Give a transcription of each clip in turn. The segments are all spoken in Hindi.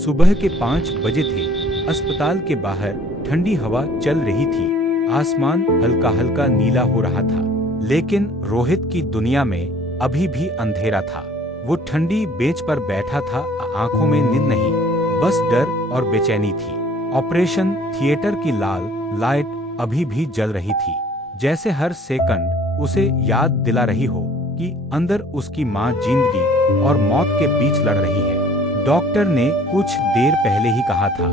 सुबह के 5 बजे थे। अस्पताल के बाहर ठंडी हवा चल रही थी। आसमान हल्का हल्का नीला हो रहा था, लेकिन रोहित की दुनिया में अभी भी अंधेरा था। वो ठंडी बेंच पर बैठा था, आंखों में नींद नहीं, बस डर और बेचैनी थी। ऑपरेशन थिएटर की लाल लाइट अभी भी जल रही थी, जैसे हर सेकंड उसे याद दिला रही हो कि अंदर उसकी माँ जिंदगी और मौत के बीच लड़ रही है। डॉक्टर ने कुछ देर पहले ही कहा था,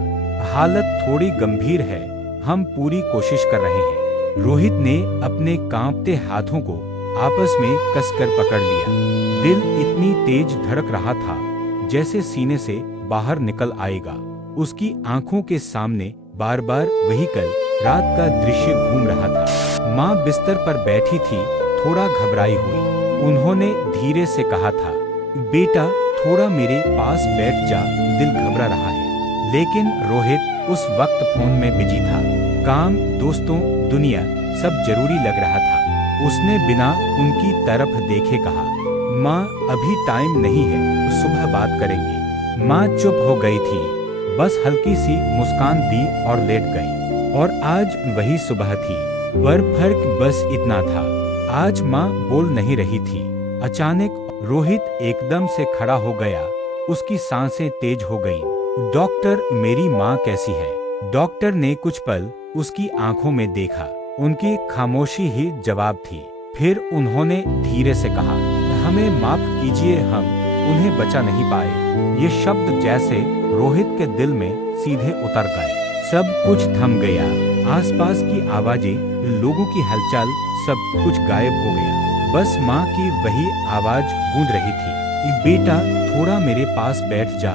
हालत थोड़ी गंभीर है, हम पूरी कोशिश कर रहे हैं। रोहित ने अपने कांपते हाथों को आपस में कसकर पकड़ लिया। दिल इतनी तेज धड़क रहा था जैसे सीने से बाहर निकल आएगा। उसकी आंखों के सामने बार बार वही कल रात का दृश्य घूम रहा था। माँ बिस्तर पर बैठी थी, थोड़ा घबराई हुई। उन्होंने धीरे से कहा था, बेटा थोड़ा मेरे पास बैठ जा, दिल घबरा रहा है। लेकिन रोहित उस वक्त फोन में बिजी था। काम, दोस्तों, दुनिया सब जरूरी लग रहा था। उसने बिना उनकी तरफ देखे कहा, माँ अभी टाइम नहीं है, सुबह बात करेंगे। माँ चुप हो गई थी, बस हल्की सी मुस्कान दी और लेट गई। और आज वही सुबह थी, पर फर्क बस इतना था, आज माँ बोल नहीं रही थी। अचानक रोहित एकदम से खड़ा हो गया, उसकी सांसें तेज हो गईं। डॉक्टर, मेरी माँ कैसी है? डॉक्टर ने कुछ पल उसकी आंखों में देखा, उनकी खामोशी ही जवाब थी। फिर उन्होंने धीरे से कहा, हमें माफ कीजिए, हम उन्हें बचा नहीं पाए। ये शब्द जैसे रोहित के दिल में सीधे उतर गए। सब कुछ थम गया, आसपास की आवाजें, लोगों की हलचल, सब कुछ गायब हो गया। बस माँ की वही आवाज गूंज रही थी, बेटा थोड़ा मेरे पास बैठ जा।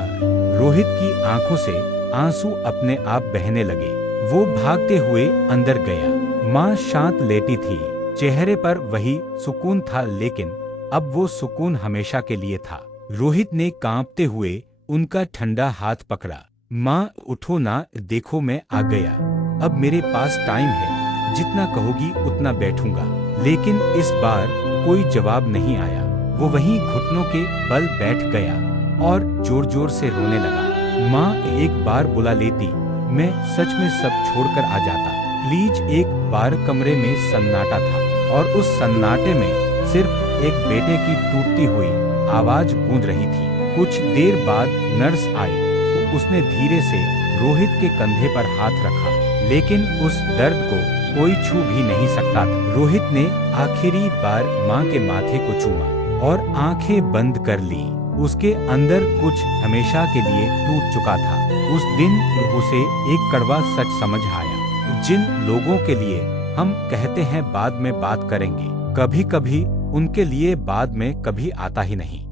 रोहित की आंखों से आंसू अपने आप बहने लगे। वो भागते हुए अंदर गया। माँ शांत लेटी थी, चेहरे पर वही सुकून था, लेकिन अब वो सुकून हमेशा के लिए था। रोहित ने कांपते हुए उनका ठंडा हाथ पकड़ा। माँ उठो ना, देखो मैं आ गया। अब मेरे पास टाइम है, जितना कहोगी उतना बैठूंगा। लेकिन इस बार कोई जवाब नहीं आया। वो वहीं घुटनों के बल बैठ गया और जोर जोर से रोने लगा। माँ एक बार बुला लेती, मैं सच में सब छोड़कर आ जाता। प्लीज। एक बार कमरे में सन्नाटा था और उस सन्नाटे में सिर्फ एक बेटे की टूटती हुई आवाज गूंज रही थी। कुछ देर बाद नर्स आई। उसने धीरे से रोहित के कंधे पर हाथ रखा, लेकिन उस दर्द को कोई छू भी नहीं सकता था। रोहित ने आखिरी बार माँ के माथे को चूमा और आंखें बंद कर ली। उसके अंदर कुछ हमेशा के लिए टूट चुका था। उस दिन उसे एक कड़वा सच समझ आया, जिन लोगों के लिए हम कहते हैं बाद में बात करेंगे, कभी कभी उनके लिए बाद में कभी आता ही नहीं।